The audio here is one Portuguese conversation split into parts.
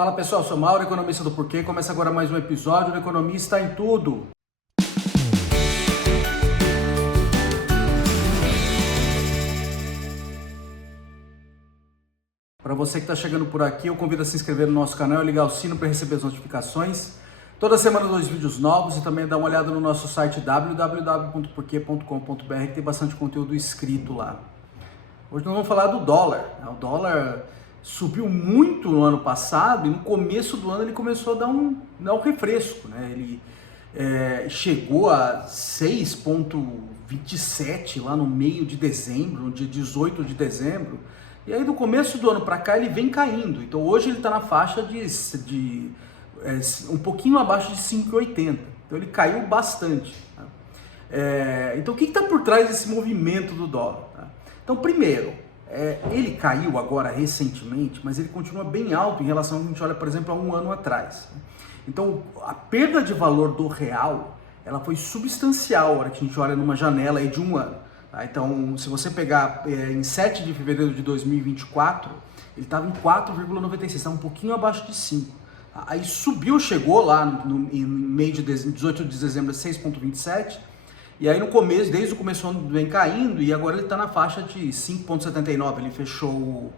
Fala pessoal, sou Mauro, economista do Porquê. Começa agora mais um episódio do Economista em Tudo. Para você que está chegando por aqui, eu convido a se inscrever no nosso canal e ligar o sino para receber as notificações. Toda semana 2 vídeos novos e também dá uma olhada no nosso site www.porque.com.br, que tem bastante conteúdo escrito lá. Hoje nós vamos falar do dólar. O dólar subiu muito no ano passado e no começo do ano ele começou a dar um refresco, né? Ele chegou a 6,27 lá no meio de dezembro, no dia 18 de dezembro, e aí do começo do ano para cá ele vem caindo. Então hoje ele está na faixa de um pouquinho abaixo de 5,80, então ele caiu bastante, tá? Então o que está por trás desse movimento do dólar, tá? Então primeiro, ele caiu agora recentemente, mas ele continua bem alto em relação ao que a gente olha, por exemplo, a um ano atrás. Então, a perda de valor do real, ela foi substancial na hora que a gente olha numa janela aí de um ano. Tá? Então, se você pegar em 7 de fevereiro de 2024, ele estava em 4,96, estava um pouquinho abaixo de 5. Aí subiu, chegou lá em meio de 18 de dezembro a 6,27, e aí no começo, desde o começo do ano vem caindo, e agora ele está na faixa de 5,79, ele fechou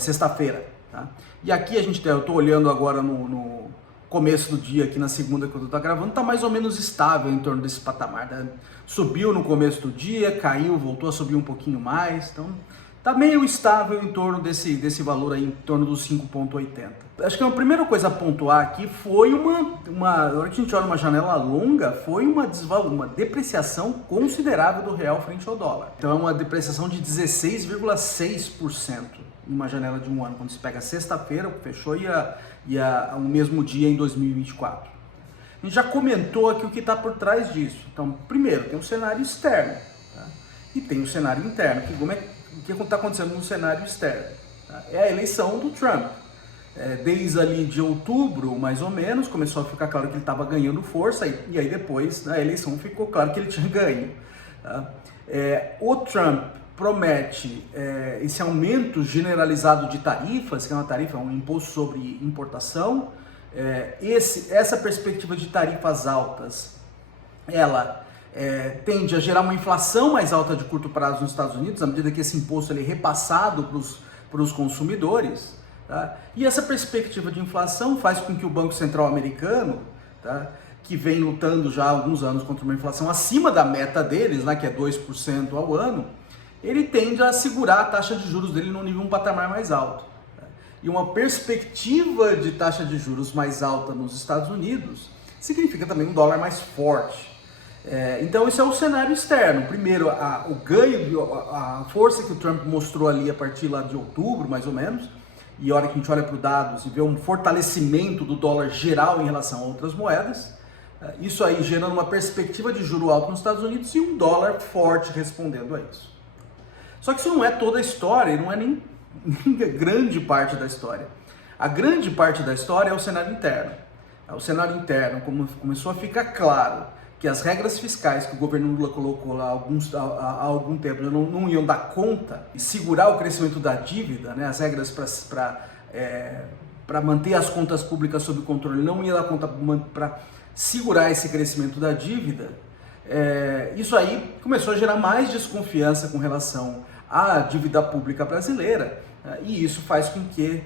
sexta-feira, tá? E aqui eu estou olhando agora no começo do dia, aqui na segunda, quando eu estou gravando, está mais ou menos estável em torno desse patamar, né? Subiu no começo do dia, caiu, voltou a subir um pouquinho mais, então está meio estável em torno desse valor aí, em torno dos 5,80. Acho que a primeira coisa a pontuar aqui foi na hora que a gente olha uma janela longa, foi uma depreciação considerável do real frente ao dólar. Então é uma depreciação de 16,6% em uma janela de um ano, quando se pega sexta-feira, fechou e o mesmo dia em 2024. A gente já comentou aqui o que está por trás disso. Então, primeiro, tem um cenário externo, tá? E tem um cenário interno. O que está acontecendo no cenário externo? Tá? É a eleição do Trump. Desde ali de outubro, mais ou menos, começou a ficar claro que ele estava ganhando força, e aí depois, na eleição, ficou claro que ele tinha ganho. Tá? O Trump promete esse aumento generalizado de tarifas, que é uma tarifa, um imposto sobre importação. Essa perspectiva de tarifas altas, ela tende a gerar uma inflação mais alta de curto prazo nos Estados Unidos, à medida que esse imposto ele é repassado para os consumidores. Tá? E essa perspectiva de inflação faz com que o Banco Central americano, tá, que vem lutando já há alguns anos contra uma inflação acima da meta deles, né, que é 2% ao ano, ele tende a segurar a taxa de juros dele num patamar mais alto. Tá? E uma perspectiva de taxa de juros mais alta nos Estados Unidos significa também um dólar mais forte. Então esse é o cenário externo. Primeiro, o ganho, a força que o Trump mostrou ali a partir lá de outubro, mais ou menos, e a hora que a gente olha para os dados e vê um fortalecimento do dólar geral em relação a outras moedas, isso aí gerando uma perspectiva de juro alto nos Estados Unidos e um dólar forte respondendo a isso. Só que isso não é toda a história, e não é nem grande parte da história. A grande parte da história é o cenário interno. O cenário interno, como começou a ficar claro que as regras fiscais que o governo Lula colocou lá há algum tempo não iam dar conta de segurar o crescimento da dívida, né? As regras para manter as contas públicas sob controle não iam dar conta para segurar esse crescimento da dívida. Isso aí começou a gerar mais desconfiança com relação à dívida pública brasileira, e isso faz com que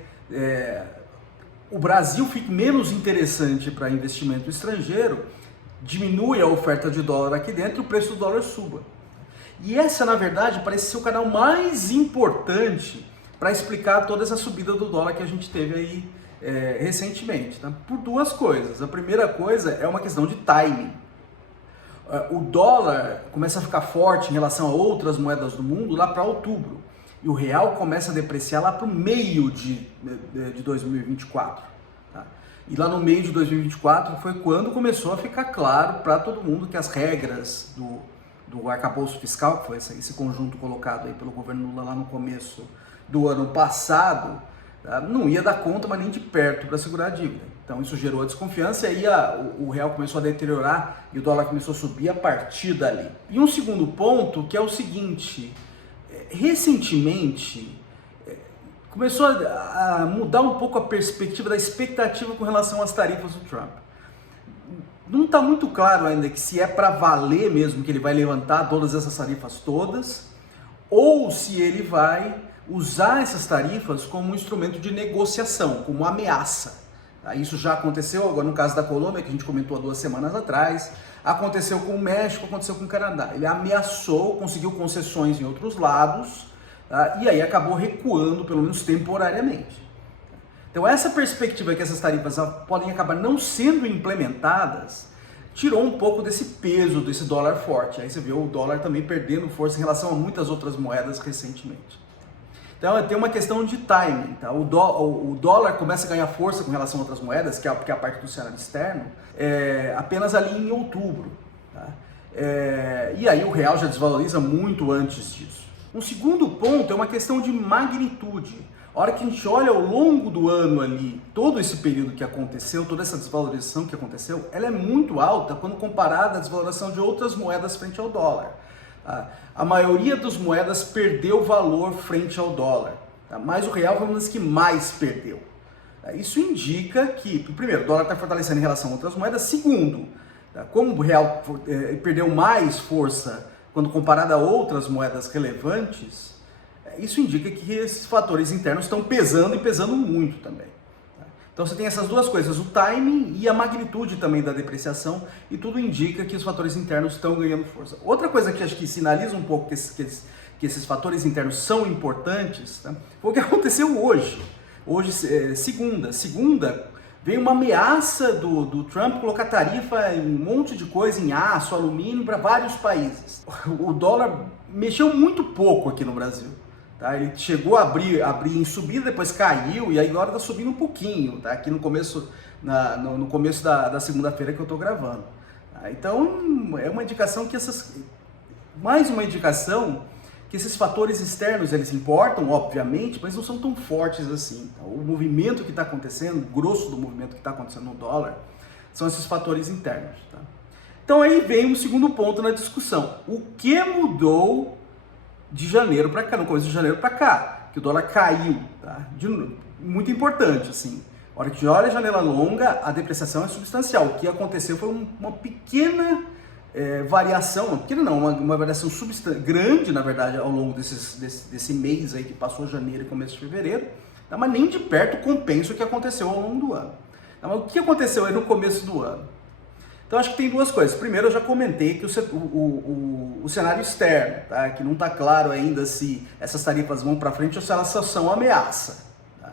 o Brasil fique menos interessante para investimento estrangeiro, diminui a oferta de dólar aqui dentro e o preço do dólar suba. E essa, na verdade, parece ser o canal mais importante para explicar toda essa subida do dólar que a gente teve aí recentemente, tá? Por duas coisas. A primeira coisa é uma questão de timing. O dólar começa a ficar forte em relação a outras moedas do mundo lá para outubro. E o real começa a depreciar lá para o meio de 2024. Tá? E lá no meio de 2024 foi quando começou a ficar claro para todo mundo que as regras do arcabouço fiscal, que foi esse conjunto colocado aí pelo governo Lula lá no começo do ano passado, tá, não ia dar conta, mas nem de perto, para segurar a dívida. Então isso gerou a desconfiança e aí o real começou a deteriorar e o dólar começou a subir a partir dali. E um segundo ponto que é o seguinte: recentemente começou a mudar um pouco a perspectiva da expectativa com relação às tarifas do Trump. Não está muito claro ainda que se é para valer mesmo que ele vai levantar todas essas tarifas todas, ou se ele vai usar essas tarifas como um instrumento de negociação, como ameaça. Isso já aconteceu agora no caso da Colômbia, que a gente comentou há 2 semanas atrás, aconteceu com o México, aconteceu com o Canadá. Ele ameaçou, conseguiu concessões em outros lados, e aí acabou recuando, pelo menos temporariamente. Então essa perspectiva que essas tarifas podem acabar não sendo implementadas, tirou um pouco desse peso desse dólar forte. Aí você viu o dólar também perdendo força em relação a muitas outras moedas recentemente. Então tem uma questão de timing, tá? O dólar começa a ganhar força com relação a outras moedas, que é a parte do cenário externo, apenas ali em outubro. Tá? E aí o real já desvaloriza muito antes disso. Um segundo ponto é uma questão de magnitude. A hora que a gente olha ao longo do ano ali, todo esse período que aconteceu, toda essa desvalorização que aconteceu, ela é muito alta quando comparada à desvalorização de outras moedas frente ao dólar. Tá? A maioria das moedas perdeu valor frente ao dólar, tá? Mas o real foi uma das que mais perdeu. Isso indica que, primeiro, o dólar está fortalecendo em relação a outras moedas. Segundo, tá? Como o real perdeu mais força quando comparado a outras moedas relevantes, isso indica que esses fatores internos estão pesando e pesando muito também. Então você tem essas duas coisas, o timing e a magnitude também da depreciação, e tudo indica que os fatores internos estão ganhando força. Outra coisa que acho que sinaliza um pouco que esses fatores internos são importantes, tá? Foi o que aconteceu hoje. Hoje, segunda, veio uma ameaça do Trump colocar tarifa em um monte de coisa, em aço, alumínio, para vários países. O dólar mexeu muito pouco aqui no Brasil. Tá? Ele chegou a abrir em subida, depois caiu, e aí agora está subindo um pouquinho, tá? Aqui no começo da segunda-feira que eu estou gravando. Tá? Então, é uma indicação que mais uma indicação que esses fatores externos, eles importam, obviamente, mas não são tão fortes assim. Tá? O movimento que está acontecendo, o grosso do movimento que está acontecendo no dólar, são esses fatores internos. Tá? Então aí vem um segundo ponto na discussão. O que mudou de janeiro para cá, no começo de janeiro para cá, que o dólar caiu, tá? Muito importante, assim. A hora que olha a janela longa, a depreciação é substancial. O que aconteceu foi uma pequena variação, uma variação grande, na verdade, ao longo desse mês aí que passou janeiro e começo de fevereiro, tá? Mas nem de perto compensa o que aconteceu ao longo do ano. Tá? Mas o que aconteceu aí no começo do ano? Então acho que tem duas coisas. Primeiro, eu já comentei que o cenário externo, tá? Que não está claro ainda se essas tarifas vão para frente ou se elas só são ameaça. Tá?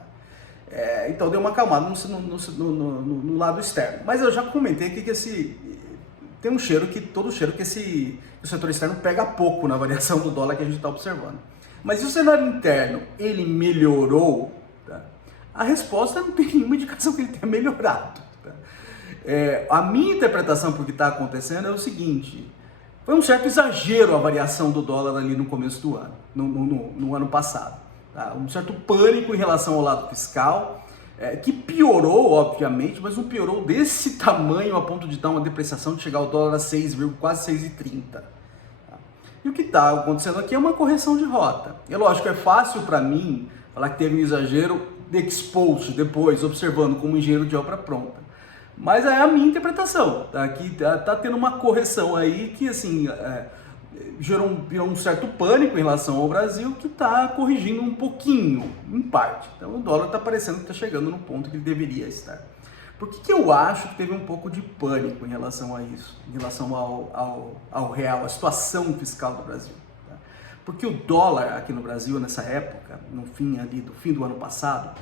Então deu uma acalmada no lado externo. Mas eu já comentei que tem um cheiro que o setor externo pega pouco na variação do dólar que a gente está observando. Mas se o cenário interno ele melhorou, tá? A resposta não tem nenhuma indicação que ele tenha melhorado. A minha interpretação para o que está acontecendo é o seguinte: foi um certo exagero a variação do dólar ali no começo do ano, no ano passado. Tá? Um certo pânico em relação ao lado fiscal, que piorou, obviamente, mas não piorou desse tamanho a ponto de dar uma depreciação de chegar ao dólar a quase 6,30. Tá? E o que está acontecendo aqui é uma correção de rota. É lógico, é fácil para mim falar que teve um exagero exposto depois, observando como engenheiro de obra pronta. Mas é a minha interpretação, tá? Que tá tendo uma correção aí que, assim, gerou um certo pânico em relação ao Brasil, que está corrigindo um pouquinho, em parte. Então o dólar está parecendo que está chegando no ponto que ele deveria estar. Por que eu acho que teve um pouco de pânico em relação a isso, em relação ao real, à situação fiscal do Brasil? Tá? Porque o dólar aqui no Brasil, nessa época, no fim do ano passado,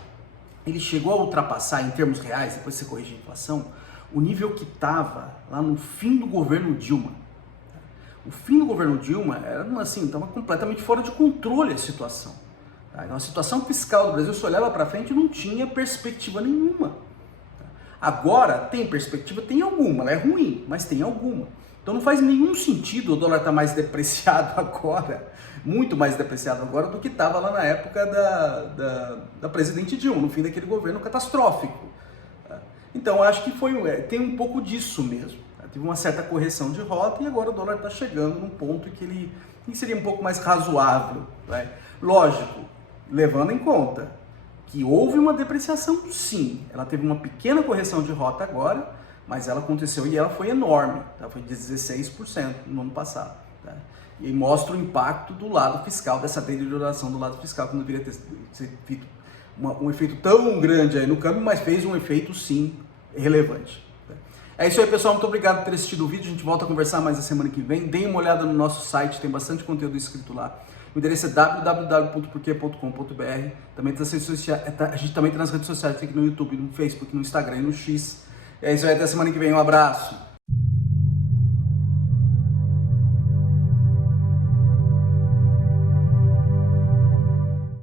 ele chegou a ultrapassar, em termos reais, depois você corrige a inflação, o nível que estava lá no fim do governo Dilma. O fim do governo Dilma era assim, estava completamente fora de controle a situação. A situação fiscal do Brasil, se olhava para frente, não tinha perspectiva nenhuma. Agora, tem perspectiva? Tem alguma, ela é ruim, mas tem alguma. Então não faz nenhum sentido o dólar estar mais depreciado agora, muito mais depreciado agora do que estava lá na época da presidente Dilma, no fim daquele governo catastrófico. Então acho que tem um pouco disso mesmo. Teve uma certa correção de rota e agora o dólar está chegando num ponto que ele seria um pouco mais razoável. Né? Lógico, levando em conta que houve uma depreciação, sim. Ela teve uma pequena correção de rota agora, mas ela aconteceu e ela foi enorme, tá? Foi de 16% no ano passado. Tá? E mostra o impacto do lado fiscal, dessa deterioração do lado fiscal, que não deveria ter feito um efeito tão grande aí no câmbio, mas fez um efeito, sim, relevante. Tá? É isso aí, pessoal. Muito obrigado por ter assistido o vídeo. A gente volta a conversar mais na semana que vem. Deem uma olhada no nosso site, tem bastante conteúdo escrito lá. O endereço é www.porquê.com.br. Também a gente também tem nas redes sociais, aqui no YouTube, no Facebook, no Instagram e no X. É isso aí, até semana que vem. Um abraço.